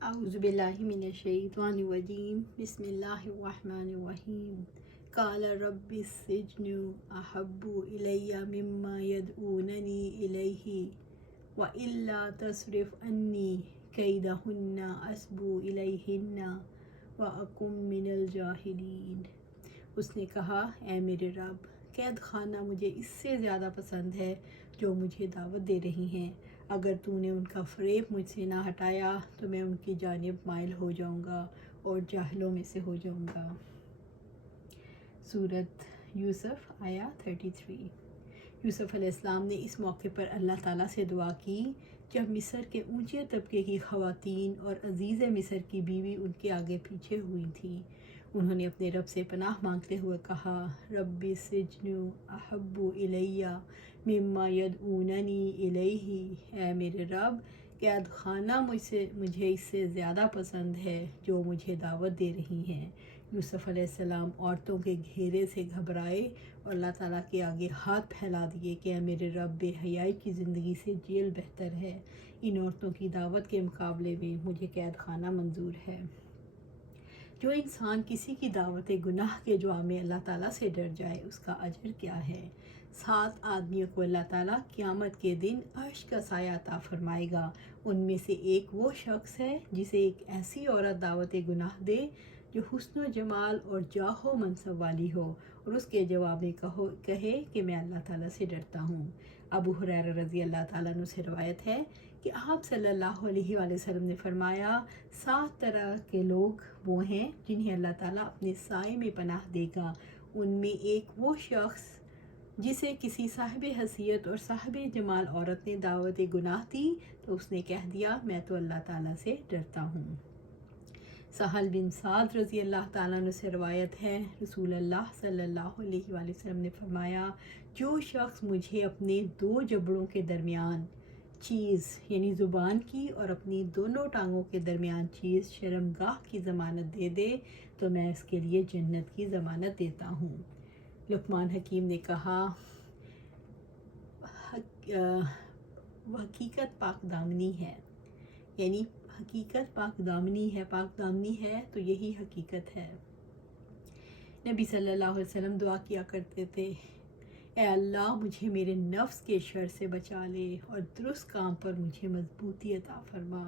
اعوذ باللہ من الشیطان الرجیم بسم اللہ الرحمن الرحیم قال رب السجن احب الی مما یدعوننی الیہ والا تصرف عنی کیدہن اصب الیہن واکن من الجاہلین۔ اس نے کہا، اے میرے رب، قید خانہ مجھے اس سے زیادہ پسند ہے جو مجھے دعوت دے رہی ہیں۔ اگر تو نے ان کا فریب مجھ سے نہ ہٹایا تو میں ان کی جانب مائل ہو جاؤں گا اور جاہلوں میں سے ہو جاؤں گا۔ سورۃ یوسف آیا 33۔ یوسف علیہ السلام نے اس موقع پر اللہ تعالیٰ سے دعا کی جب مصر کے اونچے طبقے کی خواتین اور عزیز مصر کی بیوی ان کے آگے پیچھے ہوئی تھیں۔ انہوں نے اپنے رب سے پناہ مانگتے ہوئے کہا، رب السجن احب الی مما یدعوننی الیہ، اے میرے رب، قید خانہ مجھے اس سے زیادہ پسند ہے جو مجھے دعوت دے رہی ہیں۔ یوسف علیہ السلام عورتوں کے گھیرے سے گھبرائے اور اللہ تعالیٰ کے آگے ہاتھ پھیلا دیے کہ اے میرے رب، بے حیائی کی زندگی سے جیل بہتر ہے۔ ان عورتوں کی دعوت کے مقابلے میں مجھے قید خانہ منظور ہے۔ جو انسان کسی کی دعوت گناہ کے جواب میں اللہ تعالیٰ سے ڈر جائے، اس کا اجر کیا ہے؟ 7 آدمیوں کو اللہ تعالیٰ قیامت کے دن عرش کا سایہ عطا فرمائے گا۔ ان میں سے ایک وہ شخص ہے جسے ایک ایسی عورت دعوت گناہ دے جو حسن و جمال اور جاہ و منصب والی ہو اور اس کے جواب میں کہے کہ میں اللہ تعالیٰ سے ڈرتا ہوں۔ ابو ہریرہ رضی اللہ تعالیٰ عنہ سے روایت ہے کہ آپ صلی اللہ علیہ وآلہ وسلم نے فرمایا، 7 طرح کے لوگ وہ ہیں جنہیں اللہ تعالیٰ اپنے سائے میں پناہ دے گا۔ ان میں ایک وہ شخص جسے کسی صاحب حیثیت اور صاحب جمال عورت نے دعوت گناہ دی تو اس نے کہہ دیا، میں تو اللہ تعالیٰ سے ڈرتا ہوں۔ سہل بن سعد رضی اللہ تعالیٰ عنہ سے روایت ہے، رسول اللہ صلی اللہ علیہ وآلہ وسلم نے فرمایا، جو شخص مجھے اپنے 2 جبڑوں کے درمیان چیز یعنی زبان کی اور اپنی دونوں ٹانگوں کے درمیان چیز شرمگاہ کی ضمانت دے دے تو میں اس کے لیے جنت کی ضمانت دیتا ہوں۔ لقمان حکیم نے کہا، حقیقت پاک دامنی ہے، یعنی حقیقت پاک دامنی ہے، پاک دامنی ہے تو یہی حقیقت ہے۔ نبی صلی اللہ علیہ وسلم دعا کیا کرتے تھے، اے اللہ، مجھے میرے نفس کے شر سے بچا لے اور درست کام پر مجھے مضبوطی عطا فرما۔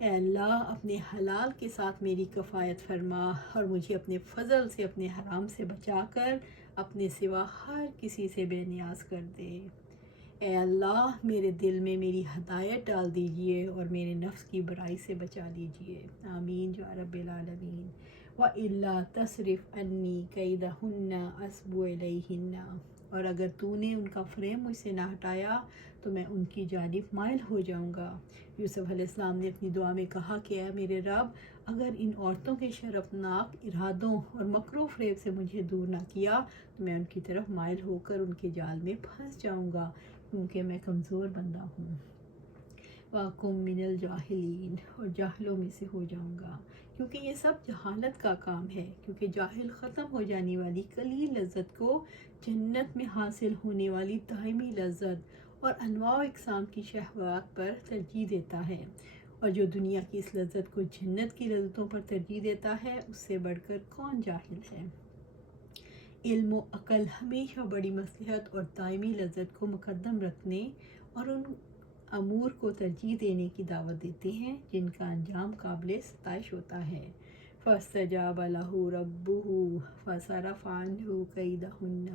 اے اللہ، اپنے حلال کے ساتھ میری کفایت فرما اور مجھے اپنے فضل سے اپنے حرام سے بچا کر اپنے سوا ہر کسی سے بے نیاز کر دے۔ اے اللہ، میرے دل میں میری ہدایت ڈال دیجئے اور میرے نفس کی برائی سے بچا لیجئے، آمین یا رب العالمین۔ وَإِلَّا تَصْرِفْ عَنِّي كَيْدَهُنَّ أَصْبُ إِلَيْهِنَّ، اور اگر تو نے ان کا فریب مجھ سے نہ ہٹایا تو میں ان کی جانب مائل ہو جاؤں گا۔ یوسف علیہ السلام نے اپنی دعا میں کہا کہ اے میرے رب، اگر ان عورتوں کے شرفناک ارادوں اور مکر و فریب سے مجھے دور نہ کیا تو میں ان کی طرف مائل ہو کر ان کے جال میں پھنس جاؤں گا، کیونکہ میں کمزور بندہ ہوں۔ وَأَكُن مِّنَ الْجَاهِلِينَ، اور جاہلوں میں سے ہو جاؤں گا، کیونکہ یہ سب جہالت کا کام ہے، کیونکہ جاہل ختم ہو جانے والی قلیل لذت کو جنت میں حاصل ہونے والی دائمی لذت اور انواع و اقسام کی شہوات پر ترجیح دیتا ہے، اور جو دنیا کی اس لذت کو جنت کی لذتوں پر ترجیح دیتا ہے اس سے بڑھ کر کون جاہل ہے۔ علم و عقل ہمیشہ بڑی مصلحت اور دائمی لذت کو مقدم رکھنے اور ان امور کو ترجیح دینے کی دعوت دیتے ہیں جن کا انجام قابل ستائش ہوتا ہے۔ فَاسْتَجَابَ لَهُ رَبُّهُ فَصَرَفَ عَنْهُ كَيْدَهُنَّ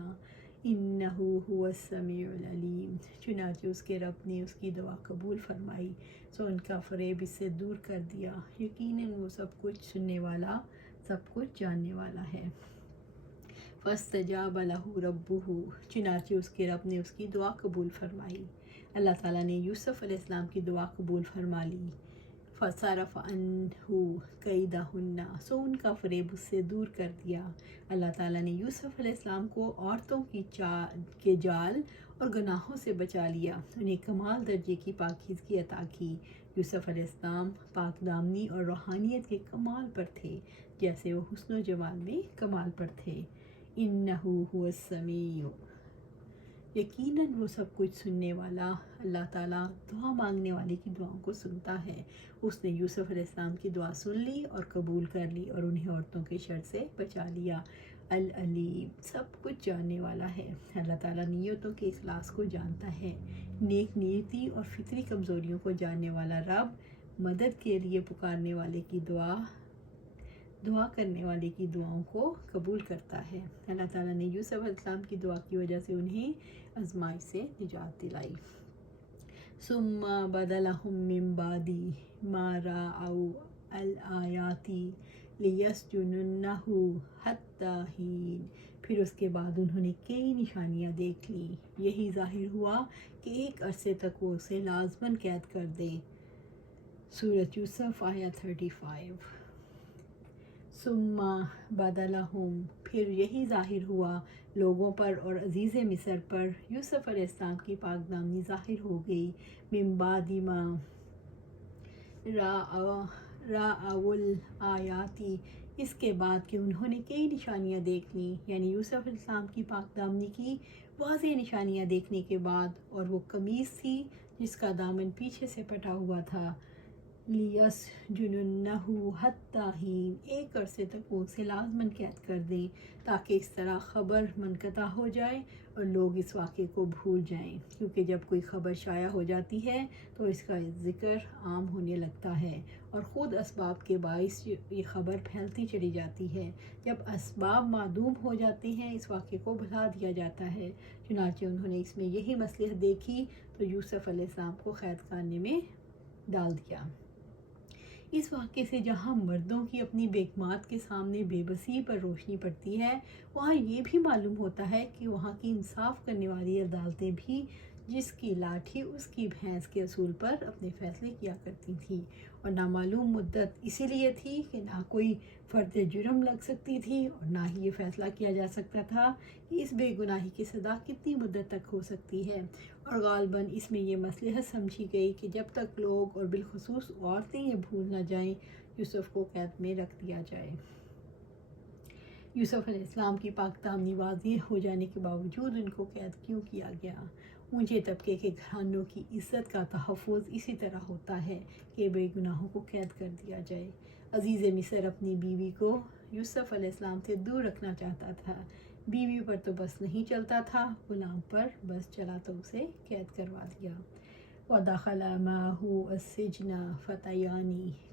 إِنَّهُ هُوَ السَّمِيعُ الْعَلِيمُ، چنانچہ اس کے رب نے اس کی دعا قبول فرمائی سو ان کا فریب اس سے دور کر دیا، یقیناً وہ سب کچھ سننے والا، سب کچھ جاننے والا ہے۔ فَاسْتَجَابَ لَهُ رَبُّهُ، چنانچہ اس کے رب نے اس کی دعا قبول فرمائی۔ اللہ تعالیٰ نے یوسف علیہ السلام کی دعا قبول فرما لی۔ فَصَرَفَ عَنْهُ كَيْدَهُنَّ، سو ان کا فریب اس سے دور کر دیا۔ اللہ تعالیٰ نے یوسف علیہ السلام کو عورتوں کے جال اور گناہوں سے بچا لیا، انہیں کمال درجے کی پاکیزگی عطا کی۔ یوسف علیہ السلام پاک دامنی اور روحانیت کے کمال پر تھے، جیسے وہ حسن و جمال میں کمال پر تھے۔ إِنَّهُ هُوَ السَّمِيعُ یقیناً وہ سب کچھ سننے والا اللہ تعالیٰ دعا مانگنے والے کی دعاؤں کو سنتا ہے۔ اس نے یوسف علیہ السلام کی دعا سن لی اور قبول کر لی اور انہیں عورتوں کے شر سے بچا لیا۔ العلیم، سب کچھ جاننے والا ہے۔ اللہ تعالیٰ نیتوں کے اخلاص کو جانتا ہے۔ نیک نیتی اور فطری کمزوریوں کو جاننے والا رب مدد کے لیے پکارنے والے کی دعا کرنے والے کی دعاؤں کو قبول کرتا ہے۔ اللہ تعالیٰ نے یوسف علیہ السلام کی دعا کی وجہ سے انہیں آزمائش سے نجات دلائی۔ ثم بدلهم من بعد ما رأوا الآیات لیسجننه حتی حین، پھر اس کے بعد انہوں نے کئی نشانیاں دیکھ لیں، یہی ظاہر ہوا کہ ایک عرصے تک وہ اسے لازماً قید کر دیں۔ سورۃ یوسف آیت 35۔ ثم بدلہم، پھر یہی ظاہر ہوا لوگوں پر اور عزیز مصر پر، یوسف علیہ السلام کی پاک دامنی ظاہر ہو گئی۔ من بعد ما رأوا الآیات، اس کے بعد کہ انہوں نے کئی نشانیاں دیکھ لیں، یعنی یوسف علیہ السلام کی پاک دامنی کی واضح نشانیاں دیکھنے کے بعد، اور وہ قمیص تھی جس کا دامن پیچھے سے پٹا ہوا تھا، لیسجننہ حتی حین، ایک عرصے تک وہ اسے لازماً قید کر دیں تاکہ اس طرح خبر منقطع ہو جائے اور لوگ اس واقعے کو بھول جائیں، کیونکہ جب کوئی خبر شائع ہو جاتی ہے تو اس کا ذکر عام ہونے لگتا ہے اور خود اسباب کے باعث یہ خبر پھیلتی چلی جاتی ہے۔ جب اسباب معدوم ہو جاتے ہیں اس واقعے کو بھلا دیا جاتا ہے۔ چنانچہ انہوں نے اس میں یہی مصلحت دیکھی تو یوسف علیہ السلام کو قید خانے میں ڈال دیا۔ اس واقعے سے جہاں مردوں کی اپنی بیگمات کے سامنے بے بسی پر روشنی پڑتی ہے، وہاں یہ بھی معلوم ہوتا ہے کہ وہاں کی انصاف کرنے والی عدالتیں بھی جس کی لاٹھی اس کی بھینس کے اصول پر اپنے فیصلے کیا کرتی تھیں، اور نامعلوم مدت اسی لیے تھی کہ نہ کوئی فرد جرم لگ سکتی تھی اور نہ ہی یہ فیصلہ کیا جا سکتا تھا کہ اس بے گناہی کی سزا کتنی مدت تک ہو سکتی ہے، اور غالباً اس میں یہ مصلحت سمجھی گئی کہ جب تک لوگ اور بالخصوص عورتیں یہ بھول نہ جائیں یوسف کو قید میں رکھ دیا جائے۔ یوسف علیہ السلام کی پاک دامنی واضح ہو جانے کے باوجود ان کو قید کیوں کیا گیا؟ اونچے طبقے کے گھرانوں کی عزت کا تحفظ اسی طرح ہوتا ہے کہ بے گناہوں کو قید کر دیا جائے۔ عزیز مصر اپنی بیوی کو یوسف علیہ السلام سے دور رکھنا چاہتا تھا، بیوی پر تو بس نہیں چلتا تھا، غلام پر بس چلا تو اسے قید کروا دیا۔ وَدَخَلَ مَعَهُ السِّجْنَ فَتَيَانِ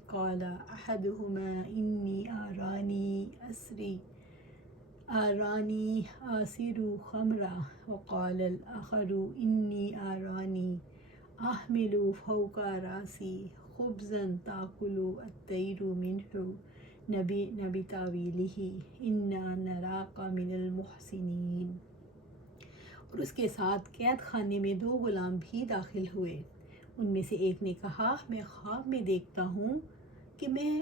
قَالَ أَحَدُهُمَا إِنِّي آرَانِي آسِرُ خَمْرًا وَقَالَ الْآخَرُ إِنِّي آرَانِي أَحْمِلُ فَوْقَ رَأْسِي خُبْزًا تَأْكُلُ الطَّيْرُ مِنْهُ نَبِّئْنَا بِتَأْوِيلِهِ إِنَّا نَرَاكَ مِنَ الْمُحْسِنِينَ۔ اور اس کے ساتھ قید خانے میں دو غلام بھی داخل ہوئے۔ ان میں سے ایک نے کہا، میں خواب میں دیکھتا ہوں کہ میں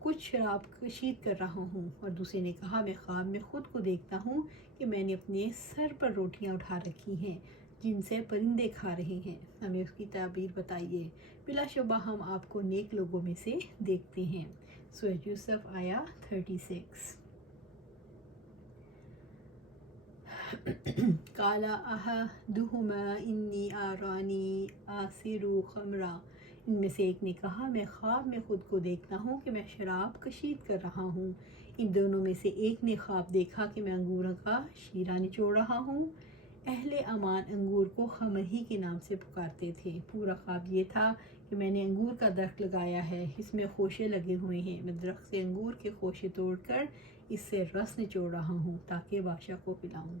کچھ شراب کشید کر رہا ہوں، اور دوسرے نے کہا، میں خواب میں خود کو دیکھتا ہوں کہ میں نے اپنے سر پر روٹیاں اٹھا رکھی ہیں جن سے پرندے کھا رہے ہیں، ہمیں اس کی تعبیر بتائیے، بلا شبہ ہم آپ کو نیک لوگوں میں سے دیکھتے ہیں۔ سورۃ یوسف آیا 36۔ قال أحدهما إني آراني آسر خمرا، ان میں سے ایک نے کہا، میں خواب میں خود کو دیکھتا ہوں کہ میں شراب کشید کر رہا ہوں۔ ان دونوں میں سے ایک نے خواب دیکھا کہ میں انگوروں کا شیرہ نچوڑ رہا ہوں۔ اہل امان انگور کو خمر ہی کے نام سے پکارتے تھے۔ پورا خواب یہ تھا کہ میں نے انگور کا درخت لگایا ہے، اس میں خوشے لگے ہوئے ہیں، میں درخت سے انگور کے خوشے توڑ کر اس سے رس نچوڑ رہا ہوں تاکہ بادشاہ کو پلاؤں۔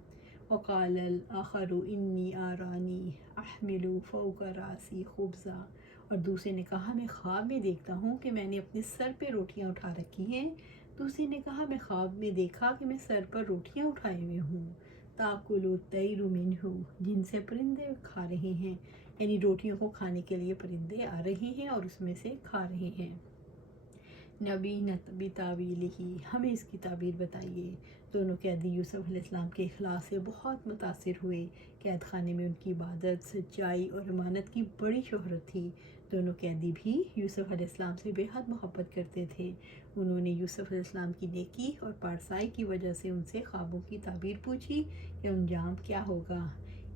وقال الآخر إني آراني أحمل فوق رأسي خبزا، اور دوسرے نے کہا، میں خواب میں دیکھتا ہوں کہ میں نے اپنے سر پہ روٹیاں اٹھا رکھی ہیں۔ دوسرے نے کہا، میں خواب میں دیکھا کہ میں سر پر روٹیاں اٹھائے ہوئے ہوں، تاکل الطیر منہ، جن سے پرندے کھا رہے ہیں، یعنی روٹیوں کو کھانے کے لیے پرندے آ رہے ہیں اور اس میں سے کھا رہے ہیں۔ نبینا بتاویلہ، ہمیں اس کی تعبیر بتائیے۔ دونوں قیدی یوسف علیہ السلام کے اخلاص سے بہت متاثر ہوئے۔ قید خانے میں ان کی عبادت، سچائی اور امانت کی بڑی شہرت تھی۔ دونوں قیدی بھی یوسف علیہ السلام سے بے حد محبت کرتے تھے۔ انہوں نے یوسف علیہ السلام کی نیکی اور پارسائی کی وجہ سے ان سے خوابوں کی تعبیر پوچھی کہ انجام کیا ہوگا۔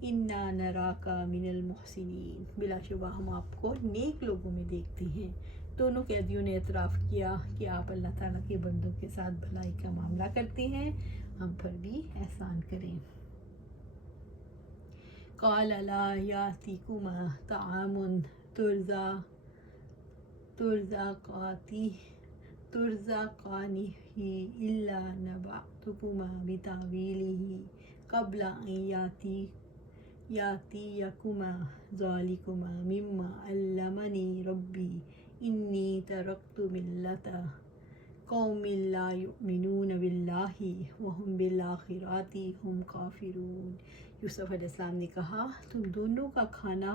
انا نراکا من المحسنین، بلا شبہ ہم آپ کو نیک لوگوں میں دیکھتے ہیں۔ دونوں قیدیوں نے اعتراف کیا کہ آپ اللہ تعالیٰ کے بندوں کے ساتھ بھلائی کا معاملہ کرتے ہیں، ہم پر بھی احسان کریں۔ قال لا یاتیکما طعام ترزقانہ الا نبأتکما بتأویلہ قبل ان یاتیکما ذالکما مما علمنی ربی انی ترکت ملۃ قوم لا یؤمنون باللہ وہم بالآخرۃ ہم کافرون۔ یوسف علیہ السلام نے کہا، تم دونوں کا کھانا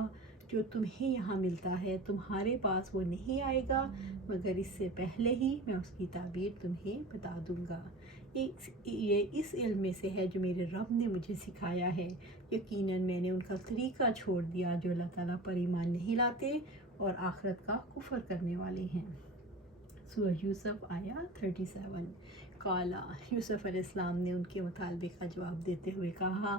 جو تمہیں یہاں ملتا ہے تمہارے پاس وہ نہیں آئے گا مگر اس سے پہلے ہی میں اس کی تعبیر تمہیں بتا دوں گا۔ یہ اس علم میں سے ہے جو میرے رب نے مجھے سکھایا ہے، یقیناً میں نے ان کا طریقہ چھوڑ دیا جو اللہ تعالیٰ پر ایمان نہیں لاتے اور آخرت کا کفر کرنے والے ہیں۔ سورہ یوسف آیا 37۔ قالا، یوسف علیہ السلام نے ان کے مطالبے کا جواب دیتے ہوئے کہا،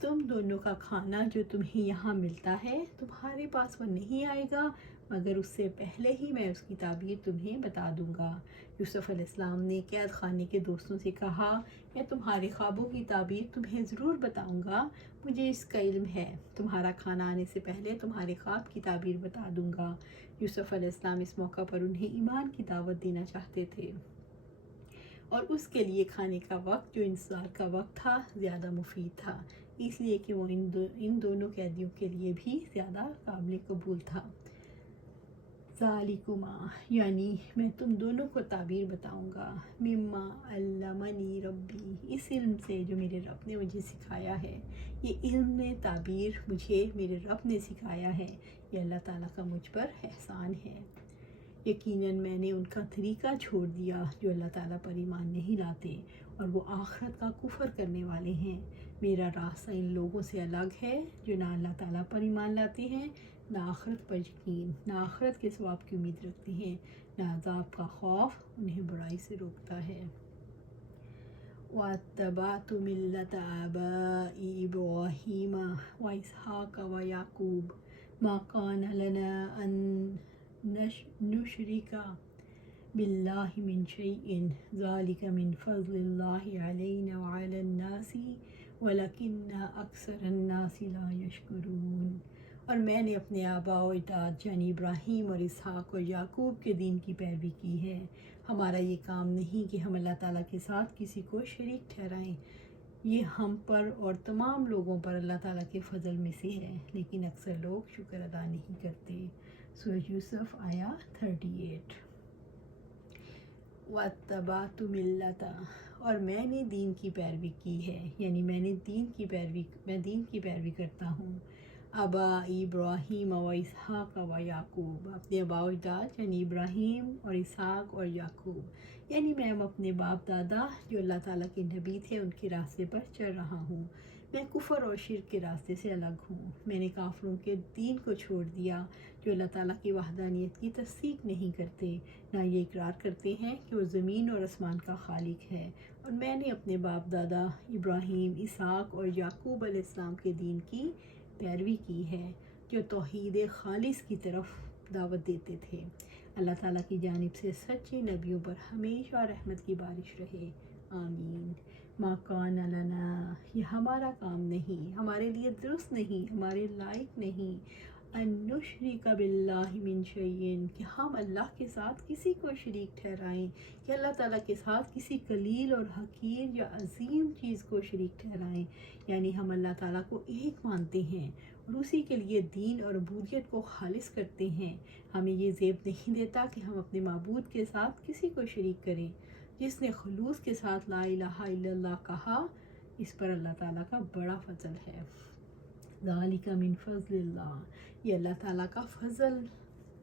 تم دونوں کا کھانا جو تمہیں یہاں ملتا ہے تمہارے پاس وہ نہیں آئے گا مگر اس سے پہلے ہی میں اس کی تعبیر تمہیں بتا دوں گا۔ یوسف علیہ السلام نے قید خانے کے دوستوں سے کہا، میں تمہارے خوابوں کی تعبیر تمہیں ضرور بتاؤں گا، مجھے اس کا علم ہے، تمہارا کھانا آنے سے پہلے تمہارے خواب کی تعبیر بتا دوں گا۔ یوسف علیہ السلام اس موقع پر انہیں ایمان کی دعوت دینا چاہتے تھے اور اس کے لیے کھانے کا وقت جو انتظار کا وقت تھا زیادہ مفید تھا، اس لیے کہ وہ ان دونوں قیدیوں کے لیے بھی زیادہ قابل قبول تھا۔ ذالکما، یعنی میں تم دونوں کو تعبیر بتاؤں گا، مما علمنی ربی، اس علم سے جو میرے رب نے مجھے سکھایا ہے۔ یہ علم تعبیر مجھے میرے رب نے سکھایا ہے، یہ اللہ تعالیٰ کا مجھ پر احسان ہے۔ یقیناً میں نے ان کا طریقہ چھوڑ دیا جو اللہ تعالیٰ پر ایمان نہیں لاتے اور وہ آخرت کا کفر کرنے والے ہیں۔ میرا راستہ ان لوگوں سے الگ ہے جو نہ اللہ تعالیٰ پر ایمان لاتے ہیں، نہ آخرت پر یقین، نہ آخرت کے ثواب کی امید رکھتے ہیں، نہ عذاب کا خوف انہیں برائی سے روکتا ہے۔ وَاتَّبَعْتُ مِلَّةَ آبَائِي إِبْرَاهِيمَ وَإِسْحَاقَ وَيَعْقُوبَ مَا كَانَ لَنَا أَن نُشْرِكَ بِاللَّهِ مِن شَيْءٍ ذَلِكَ مِن فَضْلِ اللَّهِ عَلَيْنَا وَعَلَى النَّاسِ وَلَكِنَّ أَكْثَرَ النَّاسِ لَا يَشْكُرُونَ۔ اور میں نے اپنے آباء و اجداد یعنی ابراہیم اور اسحاق اور یعقوب کے دین کی پیروی کی ہے۔ ہمارا یہ کام نہیں کہ ہم اللہ تعالیٰ کے ساتھ کسی کو شریک ٹھہرائیں، یہ ہم پر اور تمام لوگوں پر اللہ تعالیٰ کے فضل میں سے ہے، لیکن اکثر لوگ شکر ادا نہیں کرتے۔ سورہ یوسف آیا 38۔ وَاتَّبَعْتُ مِلَّةَ، اور میں نے دین کی پیروی کی ہے، یعنی میں دین کی پیروی کرتا ہوں۔ آبائی ابراہیم و اسحاق و یعقوب، اپنے آباء و اجداد یعنی ابراہیم اور اسحاق اور یعقوب، یعنی میں اپنے باپ دادا جو اللہ تعالیٰ کے نبی تھے ان کے راستے پر چل رہا ہوں۔ میں کفر اور شرک کے راستے سے الگ ہوں۔ میں نے کافروں کے دین کو چھوڑ دیا جو اللہ تعالیٰ کی وحدانیت کی تصدیق نہیں کرتے، نہ یہ اقرار کرتے ہیں کہ وہ زمین اور آسمان کا خالق ہے، اور میں نے اپنے باپ دادا ابراہیم، اسحاق اور یعقوب علیہ السلام کے دین کی پیروی کی ہے جو توحید خالص کی طرف دعوت دیتے تھے۔ اللہ تعالیٰ کی جانب سے سچے نبیوں پر ہمیشہ رحمت کی بارش رہے، آمین۔ ما کان لنا، یہ ہمارا کام نہیں، ہمارے لیے درست نہیں، ہمارے لائق نہیں، ان نشرک باللہ من شیء، کہ ہم اللہ کے ساتھ کسی کو شریک ٹھہرائیں، کہ اللہ تعالیٰ کے ساتھ کسی قلیل اور حقیر یا عظیم چیز کو شریک ٹھہرائیں، یعنی ہم اللہ تعالیٰ کو ایک مانتے ہیں اور اسی کے لیے دین اور عبودیت کو خالص کرتے ہیں۔ ہمیں یہ زیب نہیں دیتا کہ ہم اپنے معبود کے ساتھ کسی کو شریک کریں۔ جس نے خلوص کے ساتھ لا الہ الا اللہ کہا، اس پر اللہ تعالیٰ کا بڑا فضل ہے۔ ذالک من فضل اللہ، یہ اللہ تعالیٰ کا فضل،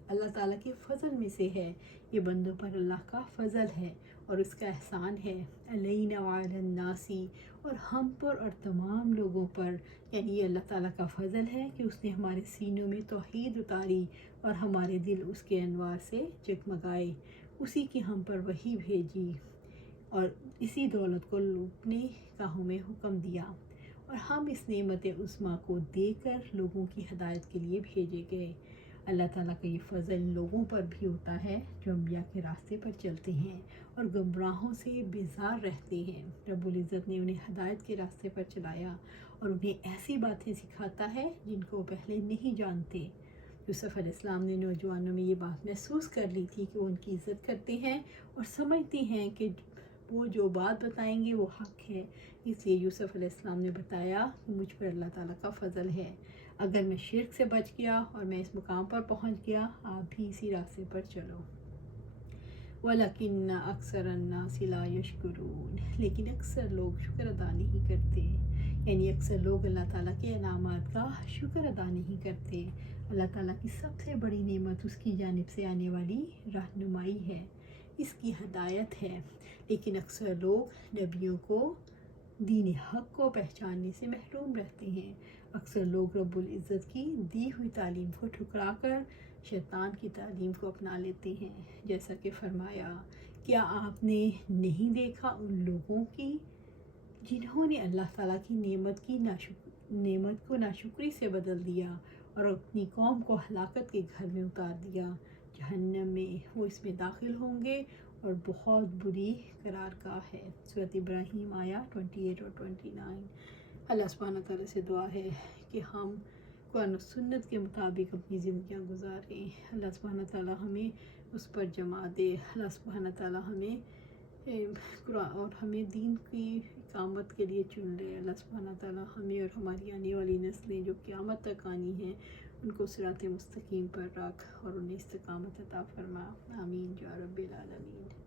اللہ تعالیٰ کے فضل میں سے ہے، یہ بندوں پر اللہ کا فضل ہے اور اس کا احسان ہے، علینا وعلی الناس، اور ہم پر اور تمام لوگوں پر، یعنی یہ اللہ تعالیٰ کا فضل ہے کہ اس نے ہمارے سینوں میں توحید اتاری اور ہمارے دل اس کے انوار سے جگمگائے، اسی کی ہم پر وحی بھیجی اور اسی دولت کو لوٹنے کا ہمیں حکم دیا، اور ہم اس نعمت عظمیٰ کو دے کر لوگوں کی ہدایت کے لیے بھیجے گئے۔ اللہ تعالیٰ کا یہ فضل لوگوں پر بھی ہوتا ہے جو انبیاء کے راستے پر چلتے ہیں اور گمراہوں سے بیزار رہتے ہیں۔ رب العزت نے انہیں ہدایت کے راستے پر چلایا اور انہیں ایسی باتیں سکھاتا ہے جن کو وہ پہلے نہیں جانتے۔ یوسف علیہ السلام نے نوجوانوں میں یہ بات محسوس کر لی تھی کہ وہ ان کی عزت کرتے ہیں اور سمجھتے ہیں کہ وہ جو بات بتائیں گے وہ حق ہے، اس لیے یوسف علیہ السلام نے بتایا کہ مجھ پر اللہ تعالیٰ کا فضل ہے، اگر میں شرک سے بچ گیا اور میں اس مقام پر پہنچ گیا، آپ بھی اسی راستے پر چلو۔ وَلَكِنَّ أَكْثَرَ النَّاسِ لَا يَشْكُرُونَ، لیکن اکثر لوگ شکر ادا نہیں کرتے، یعنی اکثر لوگ اللہ تعالیٰ کے انعامات کا شکر ادا نہیں کرتے۔ اللہ تعالیٰ کی سب سے بڑی نعمت اس کی جانب سے آنے والی رہنمائی ہے، اس کی ہدایت ہے، لیکن اکثر لوگ نبیوں کو، دین حق کو پہچاننے سے محروم رہتے ہیں۔ اکثر لوگ رب العزت کی دی ہوئی تعلیم کو ٹھکرا کر شیطان کی تعلیم کو اپنا لیتے ہیں، جیسا کہ فرمایا، کیا آپ نے نہیں دیکھا ان لوگوں کی جنہوں نے اللہ تعالیٰ کی نعمت کو ناشکری سے بدل دیا اور اپنی قوم کو ہلاکت کے گھر میں اتار دیا، جہنم میں وہ اس میں داخل ہوں گے اور بہت بری قرارگاہ ہے۔ سورۃ ابراہیم آیا 28 اور 29۔ اللہ سبحانہ تعالیٰ سے دعا ہے کہ ہم قرآن و سنت کے مطابق اپنی زندگیاں گزاریں، اللہ سبحانہ تعالیٰ ہمیں اس پر جما دے، اللہ سبحانہ تعالیٰ ہمیں قرآن اور ہمیں دین کی اقامت کے لیے چن لے، اللہ سبحانہ تعالیٰ ہمیں اور ہماری آنے والی نسلیں جو قیامت تک آنی ہیں ان کو صراط مستقیم پر رکھ اور انہیں استقامت عطا فرما، آمین یا رب العالمین۔